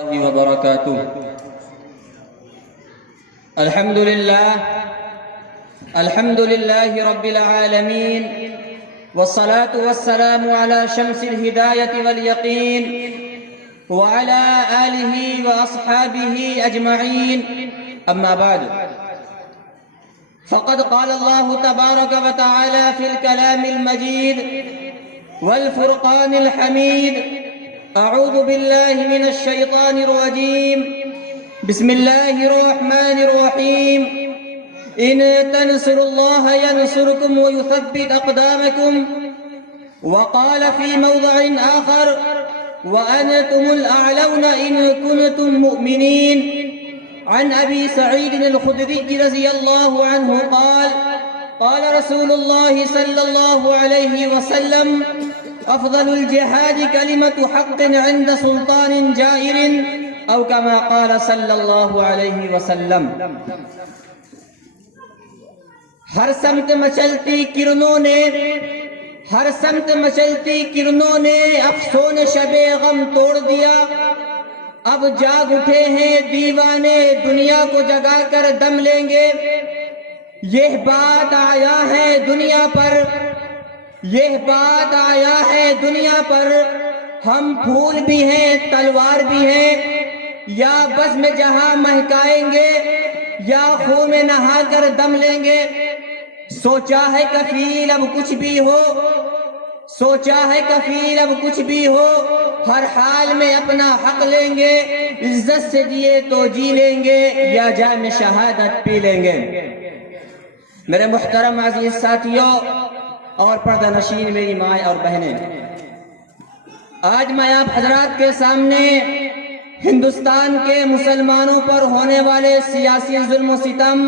وبركاته. الحمد لله رب العالمين، والصلاة والسلام على شمس الهداية واليقين وعلى آله وأصحابه أجمعين. أما بعد، فقد قال الله تبارك وتعالى في الكلام المجيد والفرقان الحميد: أعوذ بالله من الشيطان الرجيم، بسم الله الرحمن الرحيم. إن تنصروا الله ينصركم ويثبت أقدامكم. وقال في موضع آخر: وأنتم الأعلون إن كنتم مؤمنين. عن أبي سعيد الخدري رضي الله عنه قال: قال رسول الله صلى الله عليه وسلم: أفضل الجهاد كلمة حق عند سلطان جائر، أو كما قال صلی اللہ علیہ وسلم. ہر سمت مچلتی کرنوں نے افسون شب غم توڑ دیا. اب جاگ اٹھے ہیں دیوانے، دنیا کو جگا کر دم لیں گے. یہ بات آیا ہے دنیا پر، ہم پھول بھی ہیں تلوار بھی ہیں. یا بزم جہاں مہکائیں گے، یا خون میں نہا کر دم لیں گے. سوچا ہے کفیل اب کچھ بھی ہو، ہر حال میں اپنا حق لیں گے. عزت سے جیے تو جی لیں گے، یا جام شہادت پی لیں گے. میرے محترم عزیز ساتھیوں اور پردہ نشین میری مائیں اور بہنیں، آج میں آپ حضرات کے سامنے ہندوستان کے مسلمانوں پر ہونے والے سیاسی ظلم و ستم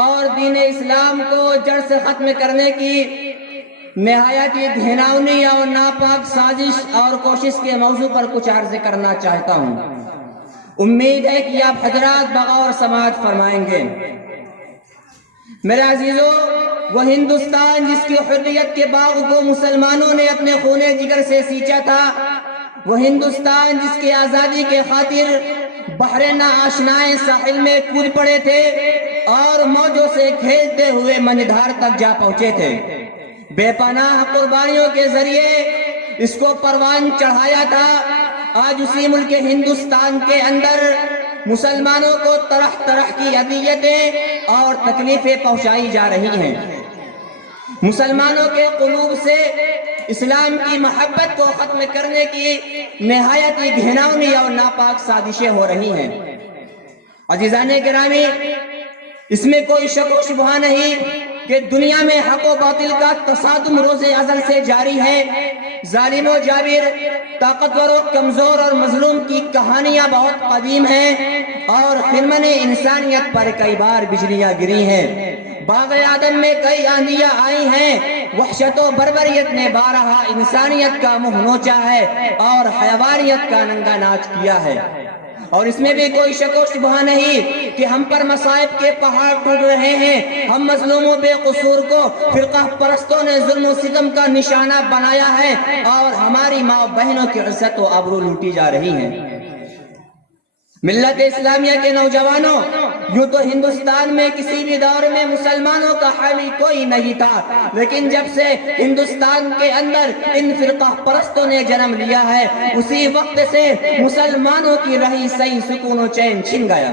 اور دین اسلام کو جڑ سے ختم کرنے کی نہایت گھناؤنی اور ناپاک سازش اور کوشش کے موضوع پر کچھ عرض کرنا چاہتا ہوں. امید ہے کہ آپ حضرات بغور سماعت فرمائیں گے. میرے عزیزو، وہ ہندوستان جس کی حریت کے باغ کو مسلمانوں نے اپنے خون جگر سے سینچا تھا، وہ ہندوستان جس کی آزادی کے خاطر بحر ناآشنائے ساحل میں کود پڑے تھے اور موجوں سے کھیلتے ہوئے منجھدار تک جا پہنچے تھے. بے پناہ قربانیوں کے ذریعے اس کو پروان چڑھایا تھا. آج اسی ملک ہندوستان کے اندر مسلمانوں کو طرح طرح کی اذیتیں اور تکلیفیں پہنچائی جا رہی ہیں. مسلمانوں کے قلوب سے اسلام کی محبت کو ختم کرنے کی نہایت گھناؤنی اور ناپاک سازشیں ہو رہی ہیں. عزیزان گرامی، اس میں کوئی شک و شبہ نہیں کہ دنیا میں حق و باطل کا تصادم روز ازل سے جاری ہے. ظالم و جابر، طاقتور و کمزور اور مظلوم کی کہانیاں بہت قدیم ہیں اور خرمن انسانیت پر کئی بار بجلیاں گری ہیں. باغ آدم میں کئی آندیاں آئی ہیں. وحشت و بربریت نے بارہا انسانیت کا منہ نوچا ہے اور حیوانیت کا ننگا ناچ کیا ہے. اور اس میں بھی کوئی شک و شبہ نہیں کہ ہم پر مصائب کے پہاڑ ٹوٹ رہے ہیں. ہم مظلوموں بے قصور کو فرقہ پرستوں نے ظلم و ستم کا نشانہ بنایا ہے اور ہماری ماں بہنوں کی عزت و آبرو لوٹی جا رہی ہیں. ملت اسلامیہ کے نوجوانوں، یوں تو ہندوستان میں کسی بھی دور میں مسلمانوں کا حامی کوئی نہیں تھا، لیکن جب سے ہندوستان کے اندر ان فرقہ پرستوں نے جنم لیا ہے، اسی وقت سے مسلمانوں کی رہی سہی سکون و چین چھن گیا.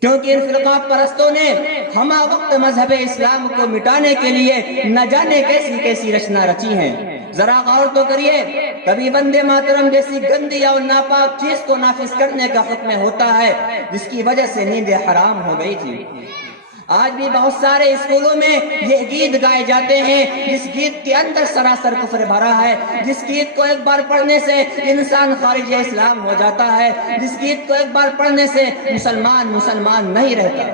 کیونکہ ان فرقہ پرستوں نے ہمہ وقت مذہب اسلام کو مٹانے کے لیے نہ جانے کیسی کیسی رچنا رچی ہیں. ذرا غور تو کریے، کبھی وندے ماترم جیسی گندی اور ناپاک چیز کو نافذ کرنے کا حکم ہوتا ہے جس کی وجہ سے نیندیں حرام ہو گئی تھی. آج بھی بہت سارے اسکولوں میں یہ گیت گائے جاتے ہیں جس گیت کے اندر سراسر کفر بھرا ہے، جس گیت کو ایک بار پڑھنے سے انسان خارج اسلام ہو جاتا ہے، جس گیت کو ایک بار پڑھنے سے مسلمان نہیں رہتا.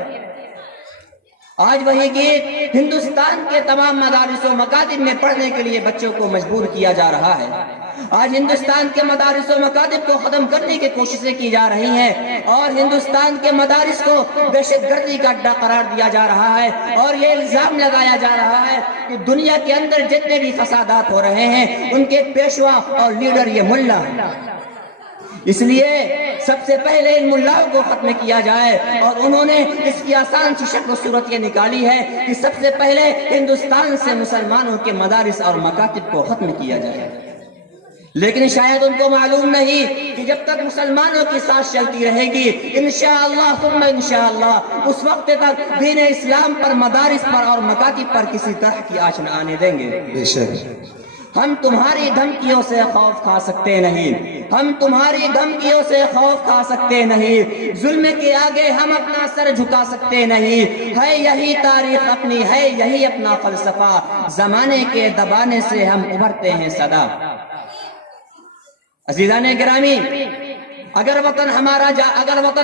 آج وہی گیت ہندوستان کے تمام مدارس و مکاتب میں پڑھنے کے لیے بچوں کو مجبور کیا جا رہا ہے. آج ہندوستان کے مدارس و مکاتب کو ختم کرنے کی کوششیں کی جا رہی ہیں اور ہندوستان کے مدارس کو دہشت گردی کا اڈا قرار دیا جا رہا ہے اور یہ الزام لگایا جا رہا ہے کہ دنیا کے اندر جتنے بھی فسادات ہو رہے ہیں ان کے پیشوا اور لیڈر یہ ملا ہے. اس لیے سب سے پہلے ان ملاؤں کو ختم کیا جائے، اور انہوں نے اس کی آسان سی شکل و صورت یہ نکالی ہے کہ سب سے پہلے ہندوستان سے مسلمانوں کے مدارس اور مکاتب کو ختم کیا جائے۔ لیکن شاید ان کو معلوم نہیں کہ جب تک مسلمانوں کی ساتھ چلتی رہے گی انشاءاللہ ثم انشاءاللہ اس وقت تک دین اسلام پر، مدارس پر اور مکاتب پر کسی طرح کی آنچ نہ آنے دیں گے۔ بے شک ہم تمہاری دھمکیوں سے خوف کھا سکتے نہیں، ہم تمہاری دھمکیوں سے خوف کھا سکتے نہیں، ظلم کے آگے ہم اپنا سر جھکا سکتے نہیں، ہے یہی تاریخ اپنی، ہے یہی اپنا فلسفہ، زمانے کے دبانے سے ہم ابھرتے ہیں صدا۔ عزیزان گرامی، اگر وطن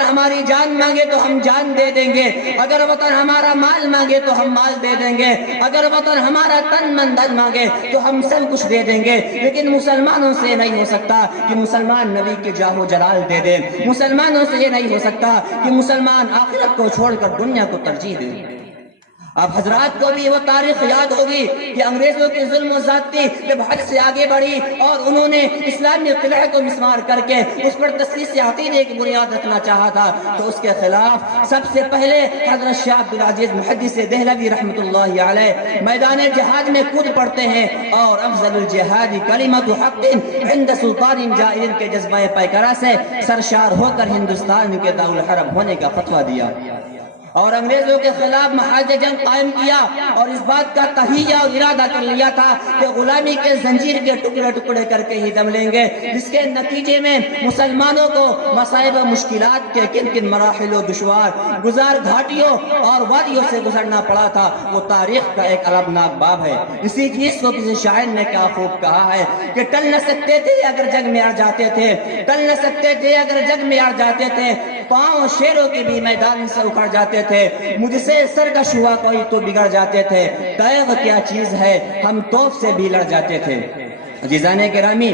ہماری جان مانگے تو ہم جان دے دیں گے، اگر وطن ہمارا مال مانگے تو ہم مال دے دیں گے، اگر وطن ہمارا تن من دھن مانگے تو ہم سب کچھ دے دیں گے، لیکن مسلمانوں سے نہیں ہو سکتا کہ مسلمان نبی کے جاہ و جلال دے دیں، مسلمانوں سے یہ نہیں ہو سکتا کہ مسلمان آخرت کو چھوڑ کر دنیا کو ترجیح دیں۔ اب حضرات کو بھی وہ تاریخ یاد ہوگی کہ انگریزوں کے ظلم و زیادتی جب حد سے آگے بڑھی اور انہوں نے اسلامی قلعہ کو مسمار کر کے اس پر تسلیس عقیدے کی بنیاد رکھنا چاہا تھا، تو اس کے خلاف سب سے پہلے حضرت شاہ عبدالعزیز محدث دہلوی رحمۃ اللہ علیہ میدان جہاد میں کود پڑتے ہیں اور افضل الجہاد کلمۃ حق عند سلطان جائر کے جذبہ پیکرہ سے سرشار ہو کر ہندوستان کے دارالحرب ہونے کا فتویٰ دیا اور انگریزوں کے خلاف محاذ جنگ قائم کیا، اور اس بات کا تہیہ اور ارادہ کر لیا تھا کہ غلامی کے زنجیر کے ٹکڑے ٹکڑے کر کے ہی دم لیں گے، جس کے نتیجے میں مسلمانوں کو مصائب و مشکلات کے کن کن مراحل و دشوار گزار گھاٹیوں اور وادیوں سے گزرنا پڑا تھا، وہ تاریخ کا ایک المناک باب ہے۔ اسی چیز کو کسی شاعر نے کیا خوب کہا ہے کہ ٹل نہ سکتے تھے اگر جنگ میں اڑ جاتے تھے، ٹل نہ سکتے تھے اگر جنگ میں اڑ جاتے تھے، پاؤں شیروں کے بھی میدان سے اکھڑ جاتے تھے، مجھ سے سرکش ہوا کوئی تو بگڑ جاتے تھے، تیغ کیا چیز ہے ہم توپ سے بھی لڑ جاتے تھے۔ عزیزان گرامی،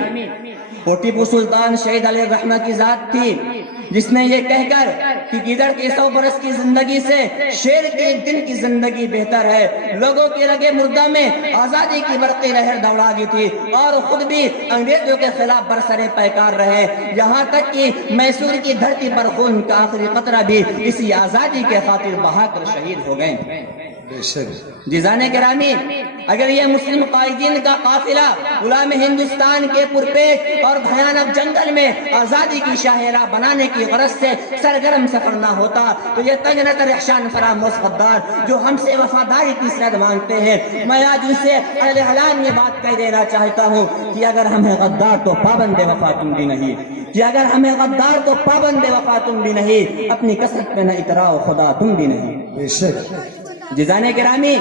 وہ ٹیپو سلطان شہید علیہ الرحمہ کی ذات تھی جس نے یہ کہہ کر کہ گیدڑ کی 100 برس کی زندگی سے شیر کے ایک دن کی زندگی بہتر ہے، لوگوں کے رگے مردہ میں آزادی کی برقی لہر دوڑا دی تھی اور خود بھی انگریزوں کے خلاف برسرے پیکار رہے، یہاں تک کہ میسور کی دھرتی پر خون کا آخری قطرہ بھی اسی آزادی کے خاطر بہا کر شہید ہو گئے۔ جیزان گرامی، اگر یہ مسلم قائدین کا قافلہ غلام ہندوستان کے پرپیش اور بھیانک جنگل میں آزادی کی شاہراہ بنانے کی غرض سے سرگرم سفر نہ ہوتا تو یہ تنگ نظر احسان فراموش غدار جو ہم سے وفاداری کی سند مانگتے ہیں، میں آج ان سے اعلان یہ بات کہہ دینا چاہتا ہوں کہ اگر ہمیں غدار تو پابند وفا تم بھی نہیں، کہ اگر ہمیں غدار تو پابند وفا تم بھی نہیں، اپنی کثرت پہ نہ اتراؤ خدا تم بھی نہیں۔ جزانے گرامی،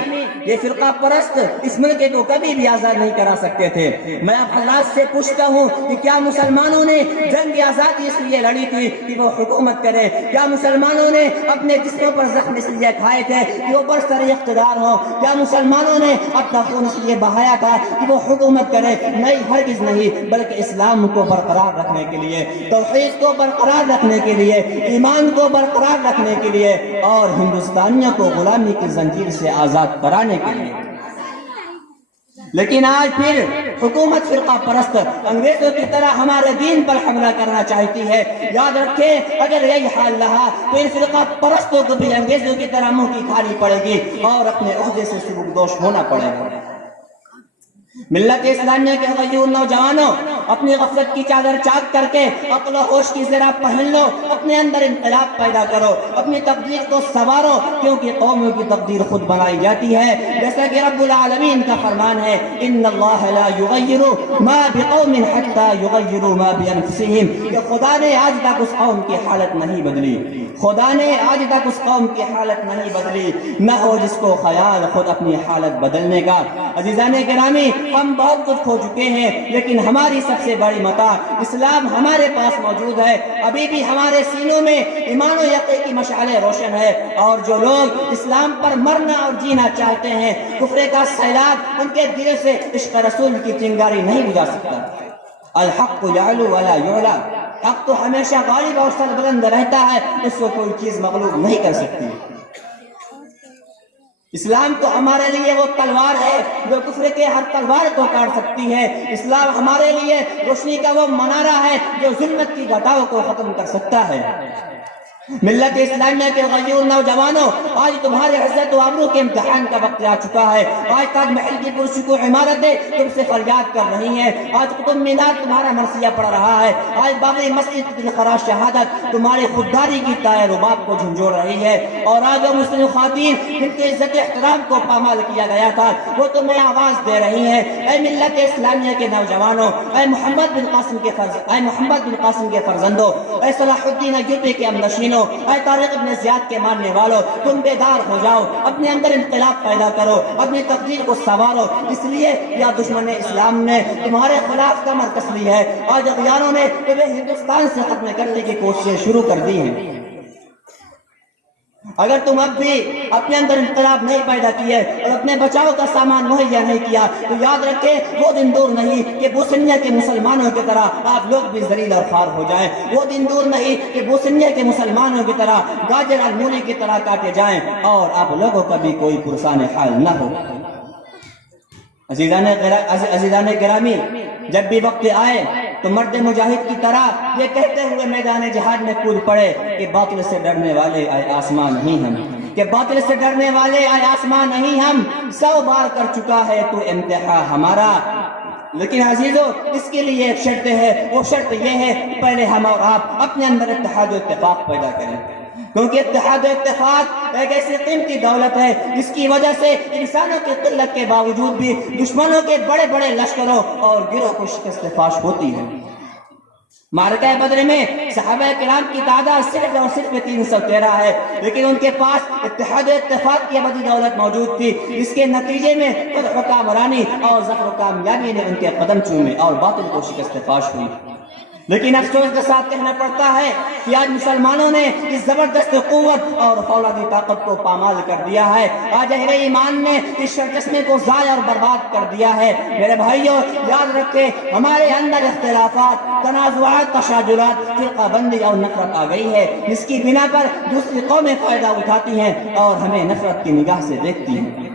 یہ فرقہ پرست اس ملک کو کبھی بھی آزاد نہیں کرا سکتے تھے۔ میں اب حضرات سے پوچھتا ہوں کہ کیا مسلمانوں نے جنگ آزادی اس لیے لڑی تھی کہ وہ حکومت کرے؟ کیا مسلمانوں نے اپنے جسموں پر زخم اس لیے کھائے تھے کہ وہ برسر اقتدار ہو؟ کیا مسلمانوں نے اپنا خون اس لیے بہایا تھا کہ وہ حکومت کرے؟ نہیں، ہرگز نہیں، بلکہ اسلام کو برقرار رکھنے کے لیے، توحید کو برقرار رکھنے کے لیے، ایمان کو برقرار رکھنے کے لیے اور ہندوستانیوں کو غلامی کی زنجیر سے آزاد کرانے کے لیے۔ لیکن آج پھر حکومت فرقہ پرست انگریزوں کی طرح ہمارے دین پر حملہ کرنا چاہتی ہے۔ یاد رکھیں، اگر یہی حال رہا تو ان فرقہ پرستوں کو بھی انگریزوں کی طرح منہ کی کھانی پڑے گی اور اپنے عہدے سے سبکدوش ہونا پڑے گا۔ ملت اسلامیہ کے غیور نوجوانوں، اپنی غفلت کی چادر چاک کر کے عقل و ہوش کی زرہ پہن لو، اپنے اندر انقلاب پیدا کرو، اپنی تقدیر کو سنوارو، کیونکہ قوموں کی تقدیر خود بنائی جاتی ہے، جیسا کہ رب العالمین کا فرمان ہے، ان اللہ لا یغیر ما بقوم حتی یغیروا ما بانفسہم، کہ خدا نے آج تک اس قوم کی حالت نہیں بدلی، خدا نے آج تک اس قوم کی حالت نہیں بدلی، نہ ہو جس کو خیال خود اپنی حالت بدلنے کا۔ عزیزان گرامی، ہم بہت کچھ کھو چکے ہیں، لیکن ہماری سب سے بڑی متاع اسلام ہمارے پاس موجود ہے، ابھی بھی ہمارے سینوں میں ایمان و یقین کی مشعلیں روشن ہے، اور جو لوگ اسلام پر مرنا اور جینا چاہتے ہیں، کفر کا سیلاب ان کے دل سے عشق رسول کی چنگاری نہیں بجھا سکتا۔ الحق یعلو ولا یعلا، حق تو ہمیشہ غالب اور سربلند رہتا ہے، اس کو کوئی چیز مغلوب نہیں کر سکتی۔ اسلام تو ہمارے لیے وہ تلوار ہے جو کفر کے ہر تلوار کو کاٹ سکتی ہے. اسلام ہمارے لیے روشنی کا وہ منارہ ہے جو ظلمت کی گھٹاؤں کو ختم کر سکتا ہے. ملت اسلامیہ کے غیور نوجوانوں، آج تمہارے عزت و آبرو کے امتحان کا وقت آ چکا ہے. آج تاج محل کی پرسکون عمارتیں تم سے فریاد کر رہی ہیں. آج قطب مینار تمہارا مرثیہ پڑھ رہا ہے. آج بابری مسجد کی دلخراش شہادت تمہاری خودداری کی تائے رباب کو جھنجھوڑ رہی ہے. اور آج وہ مسلم خواتین جن کے عزت احترام کو پامال کیا گیا تھا وہ تمہیں آواز دے رہی ہیں. اے ملت اسلامیہ کے نوجوانوں، اے محمد بن قاسم کے فرزندوں، اے صلاح الدین ایوبی کے امنشینوں، اے طارق ابن زیاد کے ماننے والوں، تم بیدار ہو جاؤ، اپنے اندر انقلاب پیدا کرو، اپنی تقدیر کو سنوارو. اس لیے یا دشمن اسلام نے تمہارے خلاف کمر کس لی ہے. آج اغیاروں نے تمہیں ہندوستان سے ختم کرنے کی کوششیں شروع کر دی ہیں. اگر تم اب بھی اپنے اندر انقلاب نہیں پیدا کیے اور اپنے بچاؤ کا سامان مہیا نہیں کیا تو یاد رکھیں وہ دن دور نہیں کہ بوسنیا کے مسلمانوں کی طرح آپ لوگ بھی ذلیل اور خوار ہو جائیں. وہ دن دور نہیں کہ بوسنیا کے مسلمانوں کی طرح گاجر اور مولی کی طرح کاٹے جائیں اور آپ لوگوں کا بھی کوئی پرسان حال نہ ہو. عزیزان گرامی، جب بھی وقت آئے تو مرد مجاہد کی طرح یہ کہتے ہوئے میدان جہاد میں کود پڑے کہ باطل سے ڈرنے والے آئے آسمان نہیں ہم، کہ باطل سے ڈرنے والے آئے آسمان نہیں ہم. 100 بار کر چکا ہے تو امتحان ہمارا. لیکن عزیزو، اس کے لیے ایک شرط ہے. وہ شرط یہ ہے کہ پہلے ہم اور آپ اپنے اندر اتحاد و اتفاق پیدا کریں، کیونکہ اتحاد و اتفاق ایک ایسی قیمتی دولت ہے جس کی وجہ سے انسانوں کی قلت کے باوجود بھی دشمنوں کے بڑے بڑے لشکروں اور گروہ کو شکست فاش ہوتی ہے. معرکہ بدر میں صحابہ کرام کی تعداد صرف اور صرف 313 ہے، لیکن ان کے پاس اتحاد و اتفاق کی ابدی دولت موجود تھی، جس کے نتیجے میں فتح و کامرانی اور ظفر و کامیابی نے ان کے قدم چومے اور باطل کو شکست فاش ہوئی. لیکن افسوس کے ساتھ کہنا پڑتا ہے کہ آج مسلمانوں نے اس زبردست قوت اور فولادی طاقت کو پامال کر دیا ہے. آج اہل ایمان نے اس شرچشمے کو ضائع اور برباد کر دیا ہے. میرے بھائیوں، یاد رکھیں ہمارے اندر اختلافات، تنازعات، تشاجرات، فرقہ بندی اور نفرت آ گئی ہے، جس کی بنا پر دوسری قومیں فائدہ اٹھاتی ہیں اور ہمیں نفرت کی نگاہ سے دیکھتی ہیں.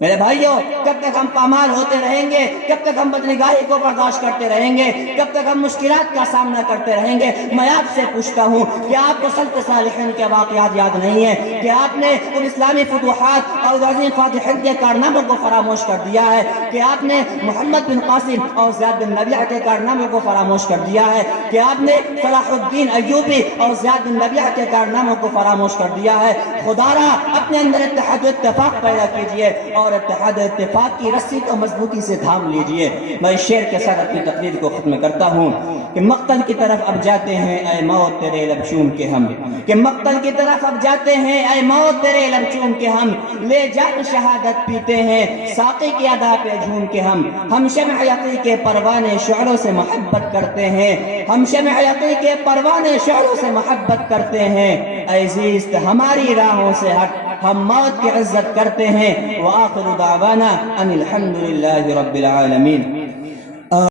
میرے بھائیوں، کب تک ہم پامال ہوتے رہیں گے؟ کب تک ہم بدنگاہی کو برداشت کرتے رہیں گے؟ کب تک ہم مشکلات کا سامنا کرتے رہیں گے؟ میں آپ سے پوچھتا ہوں کہ آپ کو سلف صالحین کے واقعات یاد نہیں ہیں؟ کہ آپ نے ان اسلامی فتوحات اور عظیم فاتحین کے کارناموں کو فراموش کر دیا ہے؟ کہ آپ نے محمد بن قاسم اور زیاد بن ربیعہ کے کارناموں کو فراموش کر دیا ہے؟ کہ آپ نے صلاح الدین ایوبی اور زیاد بن ربیعہ کے کارناموں کو فراموش کر دیا ہے؟ خدا را اپنے اندر اتحاد و اتفاق پیدا کیجئے اور اتحاد و اتفاق کی رسی کو مضبوطی سے تھام لیجئے. میں اس شعر کے ساتھ اپنی تقریر کو ختم کرتا ہوں کہ مقتل کی طرف اب جاتے ہیں اے موت تیرے لب چوم کے ہم، کہ مقتل کی طرف اب جاتے ہیں اے موت تیرے لب چوم کے ہم، لے جان شہادت پیتے ہیں ساقی کی ادا پہ جھوم کے ہم شمع یقین کے پروانے شعلوں سے محبت کرتے ہیں، ہم شمع یقین کے پروانے شعلوں سے محبت کرتے ہیں. اے زیست ہماری راہوں سے ہٹ، ہم موت کی عزت کرتے ہیں. وآخر دعوانا ان الحمد للہ رب العالمین.